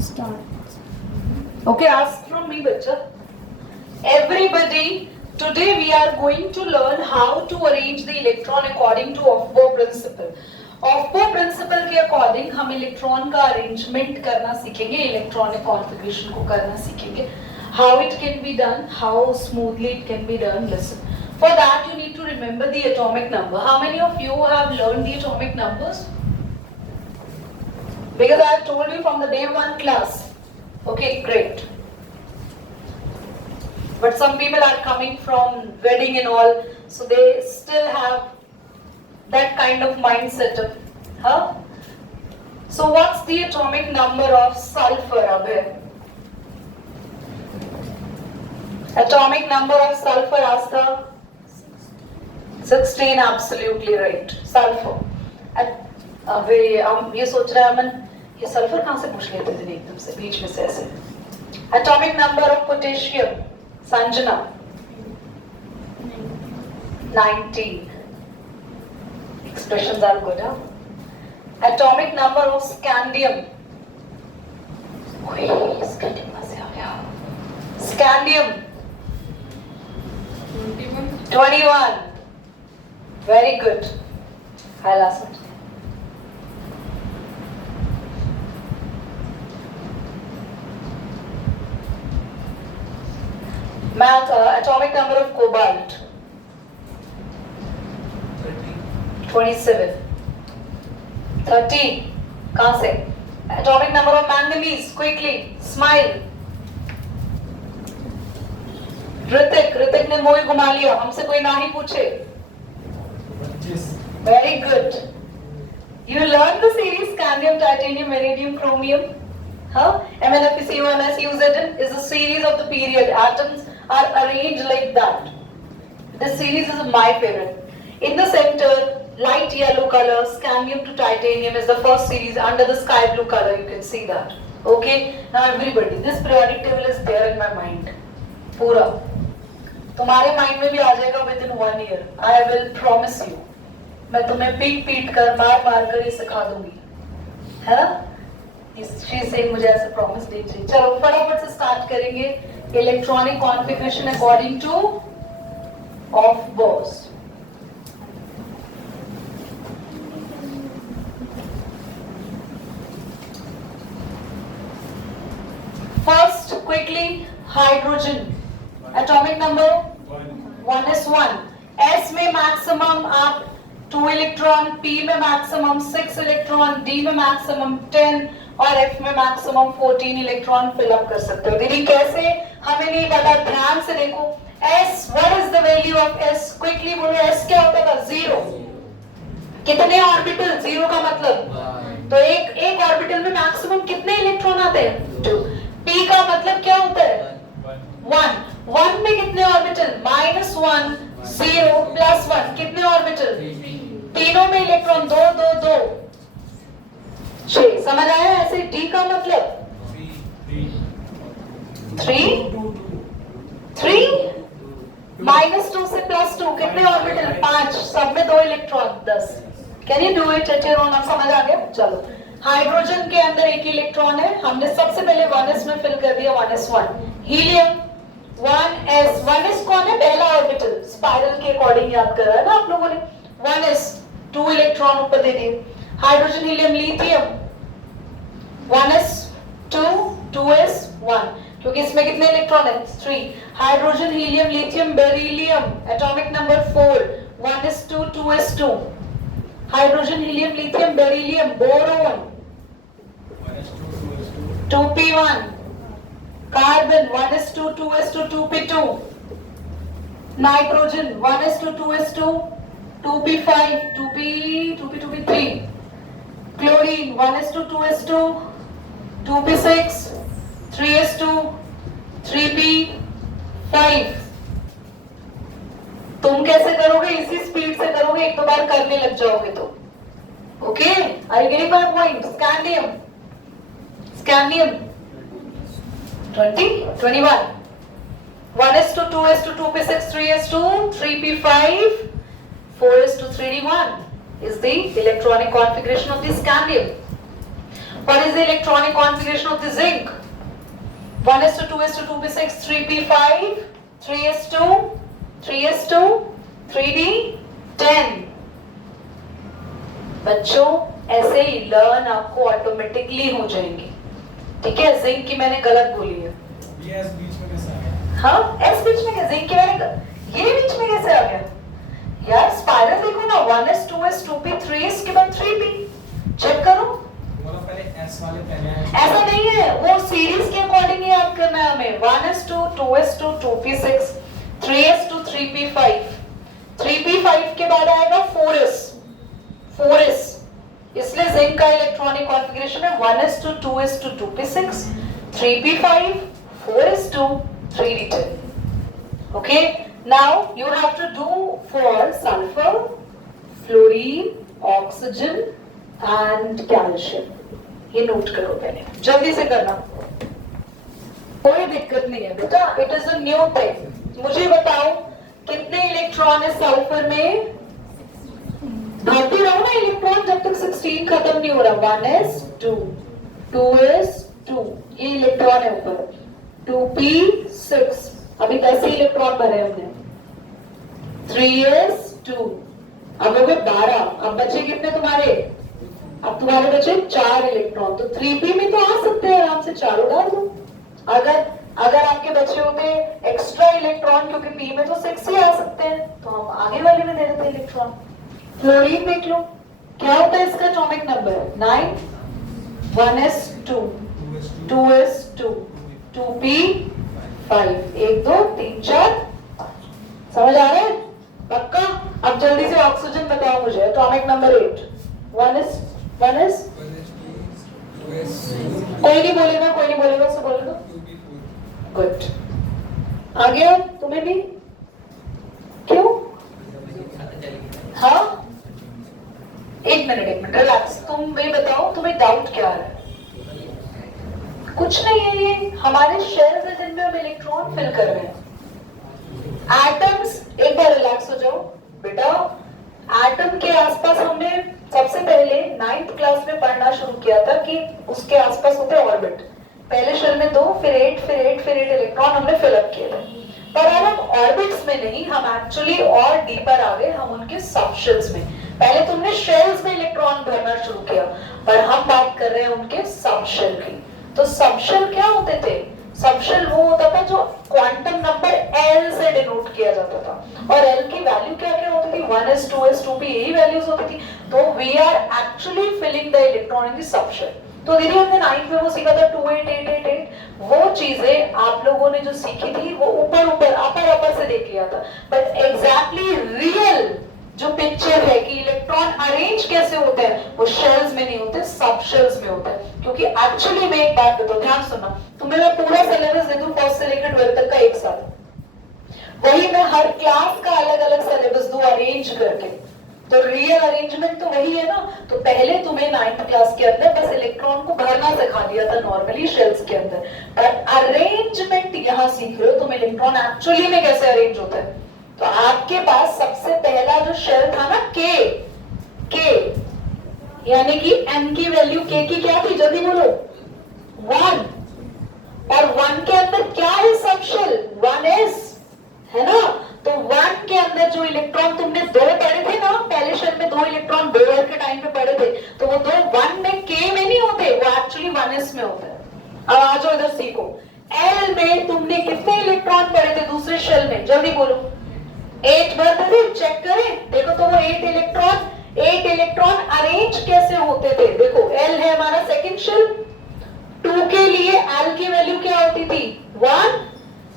Start. Okay, ask from me, bacha. Everybody, today we are going to learn how to arrange the electron according to Aufbau principle. Aufbau principle के according हम electron का arrangement करना सीखेंगे, electronic configuration को करना सीखेंगे. How it can be done, how smoothly it can be done. Listen. For that you need to remember the atomic number. How many of you have learned the atomic numbers? Because I have told you from the day one class. Okay, great. But some people are coming from wedding and all, so they still have that kind of mindset of, huh? So what's the atomic number of sulfur, Abhay? Atomic number of sulfur, Asta? 16, absolutely right. Sulfur. अबे हम ये सोच रहे हैं अमन, ये sulphur कहाँ से पूछ लेते थे एकदम से बीच में से ऐसे. Atomic number of potassium, Sanjana? 19. Expressions are good, huh? Atomic number of scandium. Scandium कहाँ से आ गया? Scandium. 21. Very good. I'll ask it. Math, atomic number of cobalt. 27. 30. कहाँ से? Atomic number of manganese. Quickly, smile. Hrithik ने मोई घुमा लिया, हमसे कोई ना ही पूछे. Very good. You learn the series scandium, titanium, vanadium, chromium. Huh? MnFeC, UnS, UZn is a series of the period. Atoms are arranged like that. This series is my favorite. In the center, light yellow color, scandium to titanium is the first series. Under the sky blue color, you can see that. Okay? Now everybody, this periodic table is there in my mind. पूरा. तुम्हारे mind में भी आ जाएगा within 1 year. I will promise you. मैं तुम्हें पीट कर मार कर ये सिखा दूंगी. है? She is saying मुझे ऐसे प्रॉमिस दीजिए. चलो फटाफट से स्टार्ट करेंगे. Electronic configuration according to Aufbau. First, quickly, hydrogen. Atomic number 1s1. S में मैक्सिमम आप 2 इलेक्ट्रॉन, P में मैक्सिमम 6 इलेक्ट्रॉन, D में मैक्सिमम 10 और F में मैक्सिमम 14 इलेक्ट्रॉन फिलअप कर सकते हो. दीदी कैसे? हमें नहीं पता, ध्यान से देखो. S, what is the value of S? Quickly बोलो, S क्या होता था? 0. कितने ऑर्बिटल? 0 का मतलब तो एक ऑर्बिटल में मैक्सिमम कितने इलेक्ट्रॉन आते हैं? 2. P का मतलब क्या होता है? 1 में कितने ऑर्बिटल? -1, 0, +1. कितने ऑर्बिटल? तीनों में इलेक्ट्रॉन 2, 2, 2, 6. समझ आया? ऐसे D का मतलब 3, -2 से +2 कितने ऑर्बिटल? 5. सब में 2 electron, 10. Can you do it at your own? समझ आ गया? चलो, हाइड्रोजन के अंदर एक इलेक्ट्रॉन है. हमने सबसे पहले 1s में फिल कर दिया. 1s1. Helium 1s. 1s कौन है? पहला ऑर्बिटल. स्पाइरल के अकॉर्डिंग याद कर रहा है ना आप लोगों ने. 1s 2 इलेक्ट्रॉन ऊपर दे दिए. Hydrogen, helium, lithium 1s2, 2s1. क्योंकि इसमें कितने इलेक्ट्रॉन है? 3. Hydrogen, helium, lithium, beryllium. Atomic number 4. 1s2, 2s2. Hydrogen, helium, lithium, beryllium, boron 2p1. Carbon 1s2, 2s2, 2p2. Nitrogen 1s2, 2s2, 2p5, 2p3. Chlorine 1s2, 2s2, 2p6, 3s2, 3p5. तुम कैसे करोगे? इसी speed से करोगे, एक तो बार करने लग जाओगे तो. Okay, I getting my point? Scandium 20, 21. 1s2, 2s2, 2p6, 3s2, 3p5, 4s2, 3d1 is the electronic configuration of the scandium. What is the electronic configuration of the zinc? 1s2 2p6 3p5 3s2 3s2 3d10. बच्चों ऐसे ही learn आपको automatically हो जाएंगे, ठीक है। Zinc की मैंने गलत बोली है, ये एस बीच में कैसे आ गया? हाँ एस बीच में, जिंक की मैंने ये बीच में कैसे आ गया यार? स्पाइरल देखो ना, 1s 2s 2p 3s के बाद 3p, चेक करो। मतलब पहले एस वाले पहले हैं, ऐसा नहीं है, वो सीरीज के अकॉर्डिंग ही याद करना है हमें। 1s2 2s2 2p6 3s2 3p5 3p5 के बाद आएगा 4s 4s, इसलिए जिंक का इलेक्ट्रॉनिक कॉन्फ़िगरेशन है 1s2 2s2 2p6 3p5 4s2 3d10। Okay, now you have to do for sulphur, fluorine, oxygen and calcium. ये नोट करो पहले, जल्दी से करना, कोई दिक्कत नहीं है बेटा, it is a new thing. मुझे बताओ कितने इलेक्ट्रॉन है सल्फर में? ढालते रहो ना इलेक्ट्रॉन जब तक 16 खत्म नहीं हो रहा। 1s2 2s2, ये इलेक्ट्रॉन है ऊपर, 2p6, अभी 10 इलेक्ट्रॉन भरे हमने। 3s2, अब हो गए 12। अब बचे कितने तुम्हारे? अब तुम्हारे बचे 4 इलेक्ट्रॉन, तो 3p में तो आ सकते हैं आराम से, चारों डाल दो। अगर आपके बचे होते एक्स्ट्रा इलेक्ट्रॉन, क्योंकि p में तो 6 ही आ सकते हैं, तो हम आगे वाले में दे देते हैं इलेक्ट्रॉन। फ्लोरीन देख लो, क्या होता है इसका atomic number? 9। 1s2 2s2 2p5 1 2 3 4। समझ आ रहा है पक्का? अब जल्दी से ऑक्सीजन बताओ मुझे, एटॉमिक नंबर 8। 1s कोई नहीं बोलेगा, सब बोलेगा। गुड, आ गया तुम्हें भी? क्यों? हाँ, एक मिनट रिलैक्स। तुम भी बताओ, तुम्हें डाउट क्या है? कुछ नहीं है, ये हमारे शेल्स है जिनमें हम इलेक्ट्रॉन फिल कर रहे हैं। एटम्स, एक बार रिलैक्स हो जाओ बेटा। एटम के आसपास हमने सबसे पहले 9th क्लास में पढ़ना शुरू किया था कि उसके आसपास होते ऑर्बिट। पहले शेल में 2, फिर 8 इलेक्ट्रॉन हमने फिलअप किए थे। पर अब हम ऑर्बिट्स में नहीं, हम एक्चुअली और डीपर आ गए, हम उनके सबशेल्स में। पहले तुमने शेल्स में इलेक्ट्रॉन भरना शुरू किया, पर हम बात कर रहे हैं उनके सबशेल की। तो सबशेल क्या होते थे? सबशेल वो होता था जो क्वांटम नंबर L से डिनोट किया जाता था, और L की वैल्यू क्या क्या होती थी? 1s 2s 2p, यही वैल्यूज होती थी। तो we are actually filling the electron in the subshell. तो दीदी हमने 9th में वो सीखा था 28888, वो चीजें आप लोगों ने जो सीखी थी वो ऊपर अपर से देख लिया था, बट एग्जैक्टली रियल जो पिक्चर है कि इलेक्ट्रॉन अरेंज कैसे होते हैं, वो शेल्स में नहीं होते, सबशेल्स में होते हैं। क्योंकि एक्चुअली मैं एक बात बताऊं, ध्यान सुनना, तुम्हें मैं पूरा सिलेबस दे दूं फर्स्ट से लेकर 12th तक का एक साल, वही मैं हर क्लास का अलग अलग सिलेबस दूं अरेंज करके। तो रियल अरेंजमेंट तो वही है ना। तो पहले तुम्हें 9th क्लास के अंदर बस इलेक्ट्रॉन को भरना सिखा दिया था नॉर्मली शेल्स के अंदर, पर अरेंजमेंट यहाँ सीख रहे हो तुम, इलेक्ट्रॉन एक्चुअली में कैसे अरेंज होता है। तो आपके पास सबसे पहला जो शेल था ना के, यानी कि n की वैल्यू k की क्या थी? जल्दी बोलो। 1, और 1 के अंदर क्या है? सबशेल 1s है ना। तो 1 के अंदर जो इलेक्ट्रॉन तुमने 2 पढ़े थे ना, पहले शेल में 2 इलेक्ट्रॉन बोयर के टाइम पे पढ़े थे, तो वो 2 1 में k में नहीं होते, वो एक्चुअली 1s में होता है। अब आ जाओ इधर सीखो। L में तुमने कितने इलेक्ट्रॉन पढ़े थे दूसरे शेल में? जल्दी बोलो। 8 भरते थे, चेक करें, देखो तो वो 8 इलेक्ट्रॉन अरेंज कैसे होते थे। देखो L है हमारा सेकंड शेल, 2 के लिए L की वैल्यू क्या होती थी? 1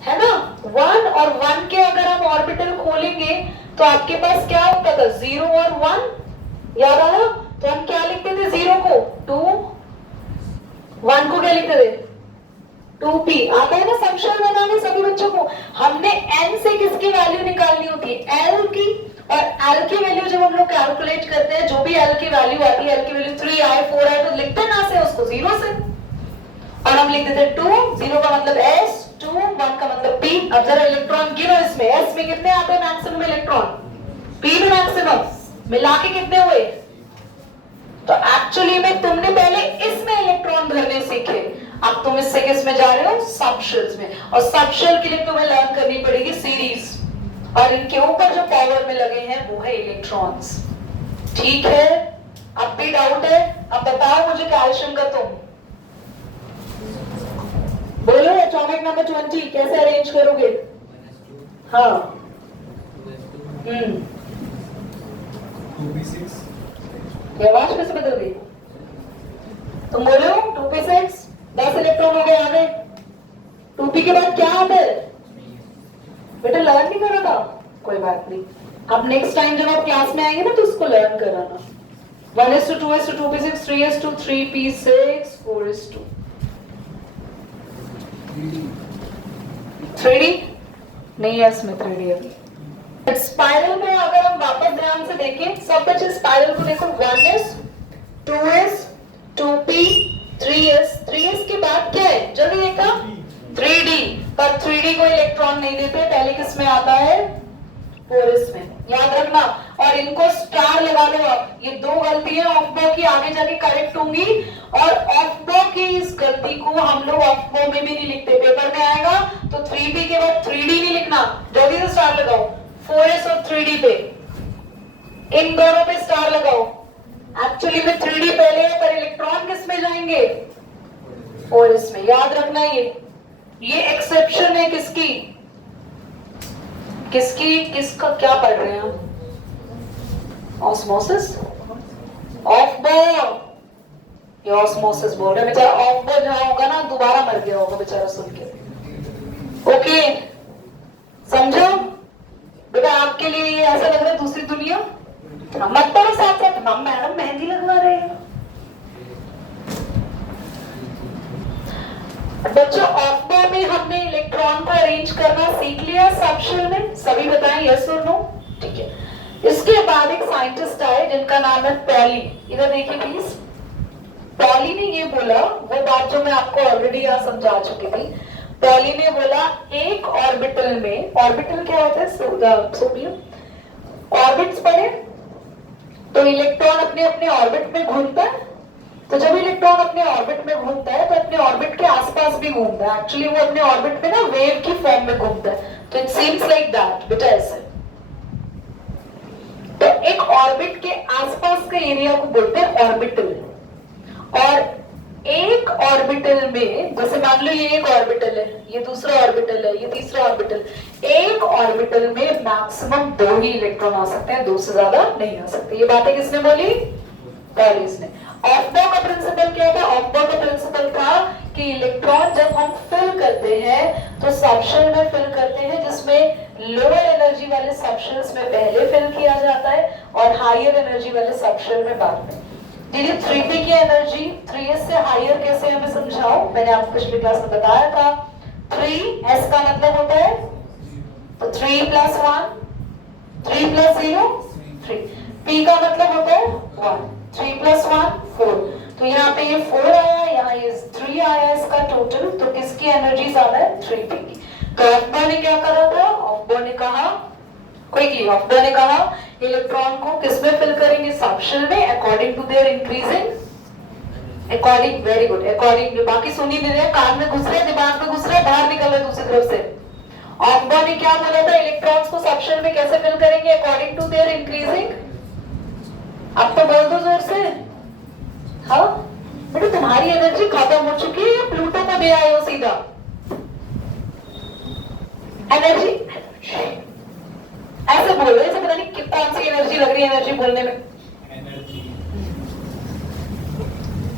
है ना। 1 और 1 के अगर हम ऑर्बिटल खोलेंगे तो आपके पास क्या होता था? 0 और 1, याद आया? तो हम क्या लिखते थे? 0 को 2, 1 को क्या लिखते थे? 2p। आता है ना सबशेल बनाने सभी बच्चों को। हमने n से किसकी वैल्यू निकालनी होती है? L की। और L की वैल्यू जब हम लोग कैलकुलेट करते हैं, जो भी L की वैल्यू आती है, L की वैल्यू 3 आए 4 आए, तो लिखते ना से उसको 0 से, और हम लिख देते 2, 0 का मतलब s, 2, 1 का मतलब p। अब जरा इलेक्ट्रॉन गिनो इसमें, s में कितने आते हैं मैक्सिमम इलेक्ट्रॉन, p में मैक्सिमम, मिला के कितने हुए? तो एक्चुअली में तुमने पहले इसमें इलेक्ट्रॉन भरने सीखे, अब तुम इससे किस में जा रहे हो, सबशेल्स में। और सबशेल के लिए तुम्हें लर्न करनी पड़ेगी सीरीज, और इनके ऊपर जो पावर में लगे हैं वो है इलेक्ट्रॉन्स। ठीक है, अब भी डाउट है? अब बताओ मुझे कैल्शियम का तुम बोलो एटॉमिक नंबर 20 कैसे अरेंज करोगे? हाँ 2p6 ये आवाज कैसे बदल गई? तुम बोलो 2p6 10 इलेक्ट्रॉन हो गए आगे। 2p के बाद क्या आता है? बेटा लर्न नहीं करा था, कोई बात नहीं, अब नेक्स्ट टाइम जब आप क्लास में आएंगे ना तो उसको लर्न कराना। 1:2 2p6 3:2 3p6 4:2 3D नहीं है इसमें 3D अभी। स्पाइरल में अगर हम वापस ध्यान से देखें, सब बच्चे स्पाइरल को देखो, 1s 2s 2p 3s 3s के बाद क्या है जल्दी देखा? 3D, पर 3D को इलेक्ट्रॉन नहीं देते, पहले किस में आता है? 4s में, याद रखना। और इनको स्टार लगा लो आप, ये दो गलतियां ऑफ-बो की आगे जाके करेक्ट होंगी, और ऑफ-बो की इस गलती को हम लोग ऑफ-बो में भी नहीं लिखते, पेपर में आएगा तो 3p के बाद 3D नहीं लिखना, जल्दी से स्टार लगाओ 4s और 3D पे, इन दोनों पे स्टार लगाओ। एक्चुअली में 3D पहले है, पर इलेक्ट्रॉन किस में जाएंगे? 4s में, याद रखना। ये एक्सेप्शन है किसकी? किसका क्या पढ़ रहे हैं हम? ऑस्मोसिस, ऑफ-बो, ये ऑस्मोसिस बोल रहे हैं। बेचारा ऑफ-बो जहां होगा ना दोबारा मर गया होगा बेचारा सुन के। ओके समझो बेटा, आपके लिए ये ऐसा लग रहा है दूसरी दुनिया? मत पढ़ो साथ साथ, हम मैडम मेहंदी लगवा रहे हैं। बच्चों ऑफ-बो में हमने इलेक्ट्रॉन को अरेंज करना सीख लिया सबशेल में, सभी बताएं यस और नो? ठीक है। इसके बाद एक साइंटिस्ट आए जिनका नाम है पॉली, इधर देखिए प्लीज। पॉली ने ये बोला, वो बात जो मैं आपको ऑलरेडी यहाँ समझा चुकी थी। पॉली ने बोला एक ऑर्बिटल में, ऑर्बिटल क्या होता है? सोडियम ऑर्बिट्स पढ़े तो इलेक्ट्रॉन अपने अपने ऑर्बिट में घूमता है, तो जब इलेक्ट्रॉन अपने ऑर्बिट में घूमता है तो अपने ऑर्बिट के आसपास भी घूमता है। एक्चुअली वो अपने ऑर्बिट में ना वेव की फॉर्म में घूमता है, तो इट सीम्स लाइक दैट बेटा, ऐसे। तो एक ऑर्बिट के आसपास के एरिया को बोलते हैं ऑर्बिटल। और एक ऑर्बिटल में, जैसे मान लो ये एक ऑर्बिटल है, ये दूसरा ऑर्बिटल है, ये तीसरा ऑर्बिटल, एक ऑर्बिटल में मैक्सिमम 2 ही इलेक्ट्रॉन आ सकते हैं, 2 से ज्यादा नहीं आ सकते। ये बातें किसने बोली? पॉलीज ने। ऑफ-बो का प्रिंसिपल क्या था? ऑफ-बो का प्रिंसिपल था कि इलेक्ट्रॉन जब हम फिल करते हैं तो सबशेल में फिल करते हैं, जिसमें लोअर एनर्जी वाले सबशेल्स में पहले फिल किया जाता है और हायर एनर्जी वाले सबशेल में बाद में। दीदी 3p की एनर्जी 3s से हायर कैसे हमें समझाओ, मैंने आपको पिछली क्लास में बताया था। 3s का मतलब होता है तो 3 + 1 3 + 0 3, p का मतलब होता है 1, 3 + 1 4, तो यहाँ पे ये 4 आया, यहाँ ये 3 आया, इसका टोटल, तो किसकी एनर्जी ज्यादा है? 3p की। तो ऑफ-बो ने क्या करा था? ऑफ-बो ने कहा, क्विकली ऑफ-बो ने कहा इलेक्ट्रॉन को किसमें फिल करेंगे? सबशेल में, according to their increasing, according, very good, according, बाकी सुन ही नहीं रहे, कान में घुस रहे, दिमाग में घुस रहे, बाहर निकल रहे दूसरी तरफ से। ऑफ-बो ने क्या बोला था? इलेक्ट्रॉन्स को सबशेल में कैसे फिल करेंगे? According to their increasing. अब तो बोल दो जोर से। हाँ बेटा, तुम्हारी एनर्जी खत्म हो चुकी है या प्लूटो को दे आए हो सीधा? एनर्जी ऐसे बोल रहे, पता नहीं कितना सी एनर्जी लग रही है एनर्जी बोलने में।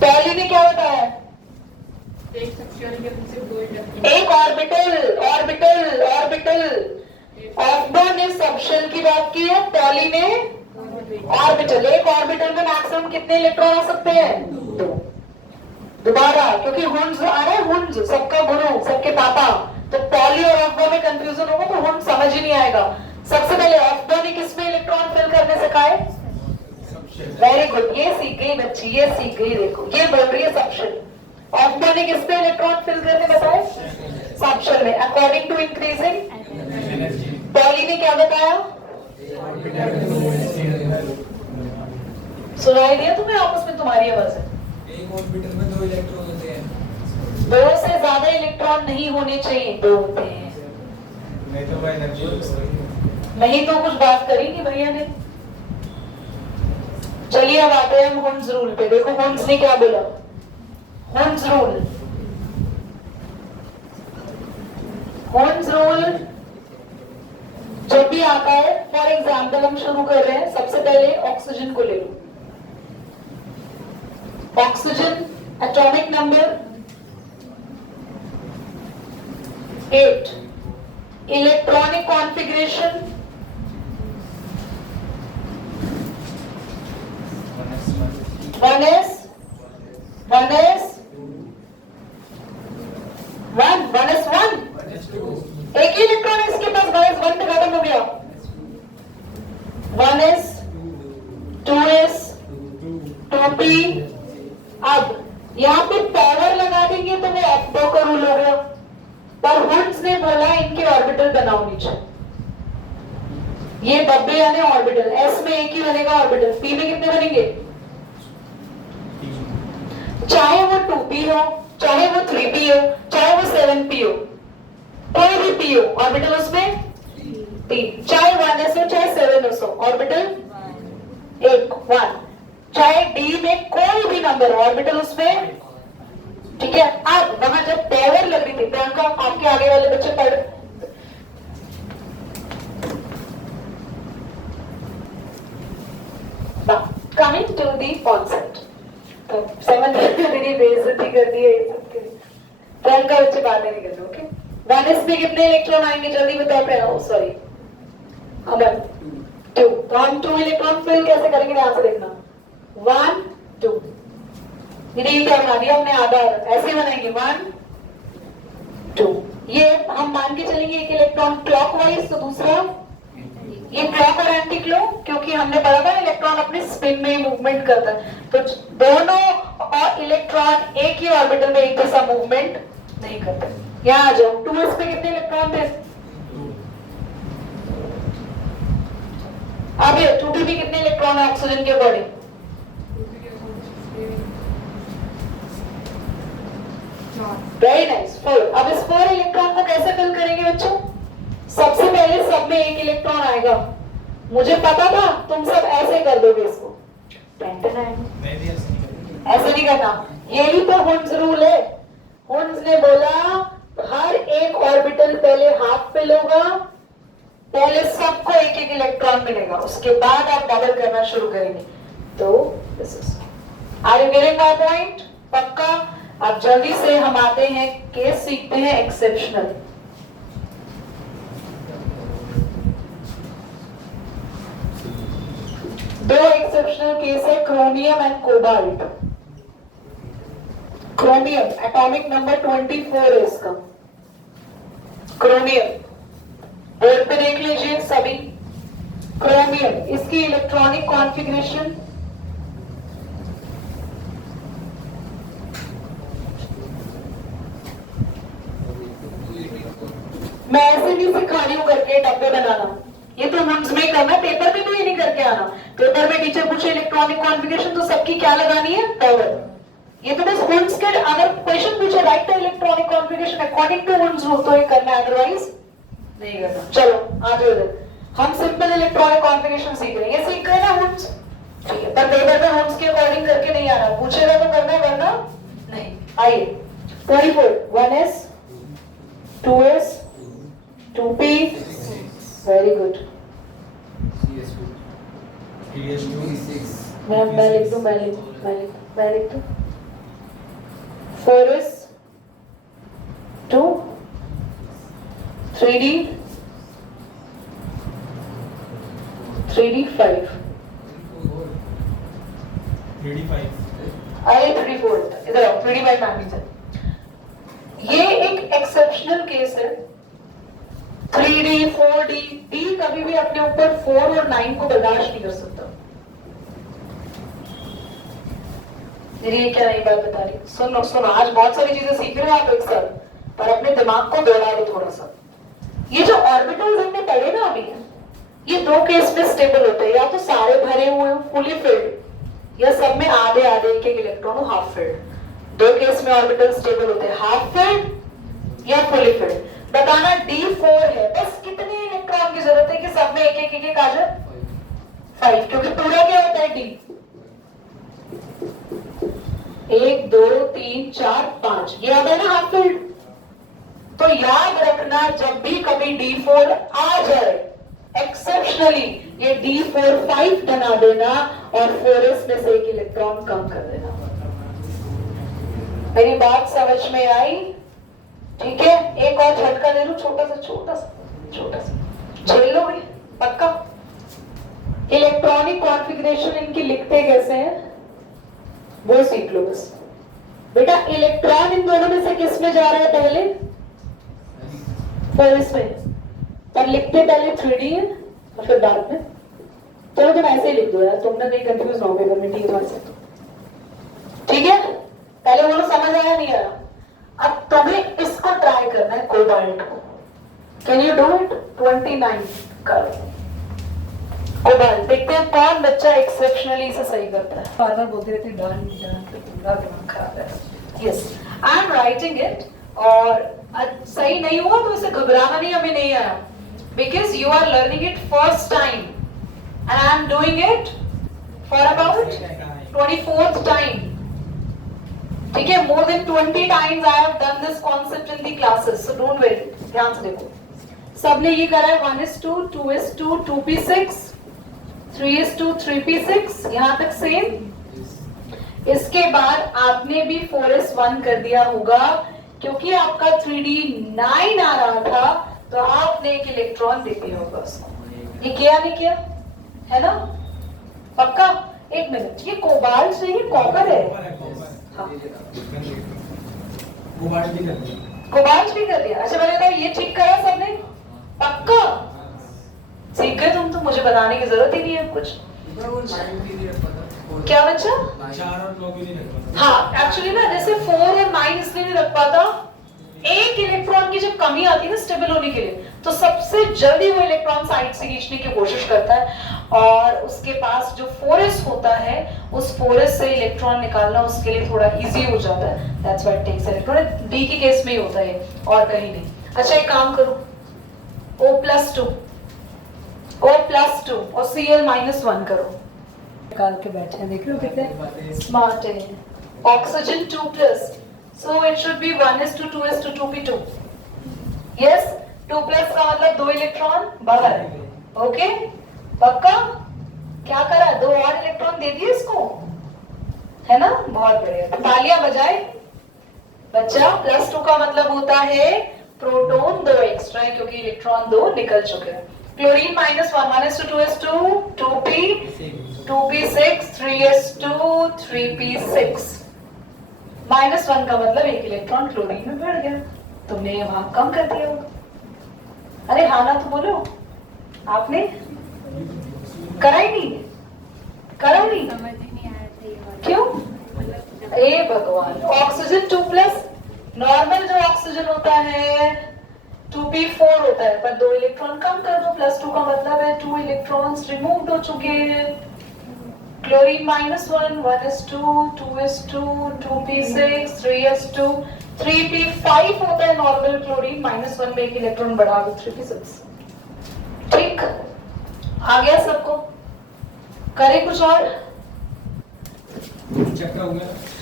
पॉली ने क्या बताया? एक ऑर्बिटल, ऑर्बिटल, ऑर्बिटल। ऑफ-बो ने सबशेल की बात की है, पॉली ने ऑर्बिटल। एक ऑर्बिटल में मैक्सिमम कितने इलेक्ट्रॉन आ सकते हैं? 2। दोबारा, क्योंकि हुंज आ रहा है, हुंज सबका गुरु, सबके पापा, तो पॉली और ऑफ-बो में कंफ्यूजन होगा तो हुंज समझ ही नहीं आएगा। सबसे पहले ऑफ-बो ने किसमें इलेक्ट्रॉन फिल करने सिखाए? वेरी गुड, ये सीख गई बच्ची, ये सीख गई, देखो ये बोल रही है सबशेल। ऑफ-बो ने किस पे इलेक्ट्रॉन फिल करने बताए? सबशेल में, अकॉर्डिंग टू इंक्रीजिंग। पॉली ने क्या बताया? सुनाई दिया तुम्हें? आपस में तुम्हारी आवाज है। एक ऑर्बिटल में 2 इलेक्ट्रॉन होते हैं। 2 से ज्यादा इलेक्ट्रॉन नहीं होने चाहिए, 2 होते हैं। नहीं तो वो एनर्जी लॉस होगी। नहीं तो कुछ बात करी नहीं भैया ने। चलिए अब आते हैं हम हुन्स रूल पे। देखो हुन्स ने क्या बोला। हुन्स रूल, हुन्स रूल जब भी आता है, फॉर एग्जाम्पल हम शुरू कर रहे हैं, सबसे पहले ऑक्सीजन को ले लो। Oxygen atomic number 8, electronic configuration 1s 1 एक ही इलेक्ट्रॉन है इसके पास, 1s 1 पे खत्म हो गया। 1s 2s 2p। अब यहाँ पे पावर लगा देंगे तो वो ऑक्टो का रूल हो गया, पर हुन्स ने बोला इनके ऑर्बिटल बनाओ नीचे। ये डब्बे यानी ऑर्बिटल, s में एक ही बनेगा ऑर्बिटल, p में कितने बनेंगे? चाहे वो 2p हो, चाहे वो 3p हो, चाहे वो 7p हो, कोई भी p हो, ऑर्बिटल उसमें 3। चाहे 1s हो चाहे 7s हो, ऑर्बिटल 1। चाहे d में कोई भी नंबर हो, ऑर्बिटल उसमें, ठीक है। अब वहां जब पावर लग रही थी, प्रियंका आपके आगे वाले बच्चे पढ़, कमिंग टू दी कॉन्सेप्ट, तो समझ मेरी बेइज्जती कर दी है ये सबके। प्रियंका बच्चे बातें नहीं कर रहे, ओके। 1s में कितने इलेक्ट्रॉन आएंगे जल्दी बताओ प्रियंका, सॉरी अमन, 2। तो हम 2 इलेक्ट्रॉन फिल कैसे करेंगे, ध्यान से देखना। 1 2, ये क्या बना दिया हमने, आधा ऐसे बनाएंगे 1 2। ये हम मान के चलेंगे एक इलेक्ट्रॉन क्लॉकवाइज, तो दूसरा ये क्लॉक और एंटी क्लॉक, क्योंकि हमने पढ़ा था इलेक्ट्रॉन अपने स्पिन में ही मूवमेंट करता है, तो दोनों और इलेक्ट्रॉन एक ही ऑर्बिटल में एक जैसा मूवमेंट नहीं करते। यहाँ आ जाओ, 2s पे कितने इलेक्ट्रॉन थे? अब 2p में कितने इलेक्ट्रॉन है ऑक्सीजन के अकॉर्डिंग? Very nice, 4। अब इस 4 इलेक्ट्रॉन को कैसे फिल करेंगे बच्चों? सबसे पहले सब में एक इलेक्ट्रॉन आएगा, मुझे पता था तुम सब ऐसे कर दोगे इसको, ऐसे नहीं करना, यही तो हुन्स रूल है। हुन्स ने बोला हर एक ऑर्बिटल पहले हाफ फिल होगा, पहले सबको एक एक इलेक्ट्रॉन मिलेगा, उसके बाद आप डबल करना शुरू करेंगे। तो this is, are you getting my point? पक्का? अब जल्दी से हम आते हैं, केस सीखते हैं एक्सेप्शनल। दो एक्सेप्शनल केस है, chromium and cobalt. Chromium atomic number 24 है इसका, क्रोमियम, बोर्ड पे देख लीजिए सभी। क्रोमियम, इसकी इलेक्ट्रॉनिक कॉन्फ़िगरेशन मैं ऐसे नहीं सिखा रही हूं करके डब्बे बनाना, ये तो हुन्स में करना, पेपर में भी ये नहीं करके आना। पेपर में टीचर पूछे इलेक्ट्रॉनिक कॉन्फ़िगरेशन तो सबकी क्या लगानी है, पावर। ये तो बस हुन्स के, अगर क्वेश्चन पूछे write the electronic configuration according to Hund's rule, तो ये करना है, अदरवाइज नहीं करना। चलो आ जाओ इधर, हम सिंपल इलेक्ट्रॉनिक कॉन्फ़िगरेशन सीख रहे हैं, ये सीख रहे हैं ना हुन्स, ठीक है। पर पेपर में हुन्स के अकॉर्डिंग करके नहीं आना, पूछेगा तो करना, वरना नहीं। आइए 24, 1s 2s 2p, very good. मैं लिख दूं, मैं लिख दूं 4s 2 3d 5। 3d 5, अरे 3d 4 इधर आओ, 3d 5 मान लीजिए। ये एक एक्सेप्शनल केस है, 3d 4d, d कभी भी अपने ऊपर 4 और 9 को बर्दाश्त नहीं कर सकता। ये क्या नई बात बता रही, सुनो सुनो, आज बहुत सारी चीजें सीख रहे हो आप एक साथ, पर अपने दिमाग को दौड़ा दो थोड़ा सा। ये जो ऑर्बिटल्स हमने पढ़े ना अभी, ये 2 केस में स्टेबल होते हैं, या तो सारे भरे हुए हो फुली फिल्ड, या सब में आधे आधे एक एक इलेक्ट्रॉन हो, हाफ फिल्ड? दो केस में ऑर्बिटल स्टेबल होते हैं, हाफ फिल्ड या फुली फिल्ड। बताना D4 है, बस कितने इलेक्ट्रॉन की जरूरत है कि सब में एक एक एक आ जाए? 5, क्योंकि पूरा क्या होता है D? 1 2 3 4 5, ये आता है ना हाफ फिल्ड। तो याद रखना जब भी कभी D4 आ जाए एक्सेप्शनली ये D4 5 बना देना और 4s में से एक इलेक्ट्रॉन कम कर देना। मेरी बात समझ में आई? ठीक है, एक और झटका दे लूं, छोटा सा झेल लोगे पक्का? इलेक्ट्रॉनिक कॉन्फ़िगरेशन इनकी लिखते कैसे हैं वो सीख लो बस। बेटा इलेक्ट्रॉन इन दोनों में से किस में जा रहा है पहले? 4s में, और लिखते पहले 3D है और फिर बाद में। चलो तुम ऐसे ही लिख दो यार, तुमने नहीं कंफ्यूज ना हो पेपर में, ठीक है? ठीक है, पहले बोलो समझ आया नहीं आया? अब तुम्हें इसको ट्राई करना है, कोबाल्ट को। Can you do it? 29 करो कोबाल्ट। देखते हैं कौन बच्चा एक्सेप्शनली इसे सही करता है। बार बार बोलते रहते डन डन, तो पूरा दिमाग खराब है। Yes, I am writing it, और सही नहीं हुआ तो इसे घबराना नहीं, हमें नहीं आया, because you are learning it first time and I am doing it for about 24th time. ठीक है, more than 20 times I have done this concept in the classes, so don't worry, ध्यान से देखो। सबने ये करा है 1:2, 2:2, 2p6, 3:2, 3p6, यहाँ तक सेम। इसके बाद आपने भी 4s1 कर दिया होगा, क्योंकि आपका 3D 9 आ रहा था, तो आपने एक इलेक्ट्रॉन दे दिया होगा उसको। ये किया नहीं किया? है ना पक्का? एक मिनट, ये कोबाल्ट नहीं है, कॉपर है। हाँ। कोबाल्ट भी कर दिया? अच्छा मैंने कहा ये ठीक करा सबने पक्का? सीख गए तुम तो, मुझे बताने की जरूरत ही नहीं है कुछ। क्या बच्चा? हाँ, एक्चुअली ना जैसे 4 और 9 इसलिए नहीं रख पाता, एक इलेक्ट्रॉन की जब कमी आती है ना स्टेबल होने के लिए, तो सबसे जल्दी वो इलेक्ट्रॉन साइड से खींचने की कोशिश करता है, और उसके पास जो 4s होता है, उस 4s से इलेक्ट्रॉन निकालना उसके लिए थोड़ा इजी हो जाता है। That's why it takes electron. D के केस में ही होता है और कहीं नहीं। अच्छा एक काम करो, O+2 और Cl-1 करो। निकाल के बैठे हैं, देख रहे हो कितने स्मार्ट है। Oxygen 2+, so it should be 1:2, 2:2, 2p2. Yes, 2+ का मतलब 2 इलेक्ट्रॉन बाहर। ओके पक्का? क्या करा, 2 और इलेक्ट्रॉन दे दिए इसको, है ना? बहुत बढ़िया, तालियां बजाए बच्चा। +2 का मतलब होता है प्रोटॉन 2 एक्स्ट्रा है, क्योंकि इलेक्ट्रॉन 2 निकल चुके हैं। Chlorine -1, 1:2, 2:2, 2p6, 3s2, 3p6। -1 का मतलब एक इलेक्ट्रॉन क्लोरीन में बढ़ गया, तुमने वहां कम कर दिया होगा। अरे हाँ ना तो बोलो, आपने करा ही नहीं? करा नहीं? समझ ही नहीं आया। क्यों? ए भगवान, ऑक्सीजन 2+, नॉर्मल जो ऑक्सीजन होता है 2p4 होता है, पर 2 इलेक्ट्रॉन कम कर दो। +2 का मतलब है 2 इलेक्ट्रॉन्स रिमूव हो चुके हैं। Chlorine -1, 1s2, 2s2, 2p6, 3s2, 3p5 होता है नॉर्मल क्लोरीन। -1 में एक इलेक्ट्रॉन बढ़ा दो, 3p6। ठीक, आ गया सबको? करे कुछ और?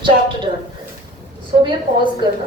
Chapter done. सो भी पॉज करना।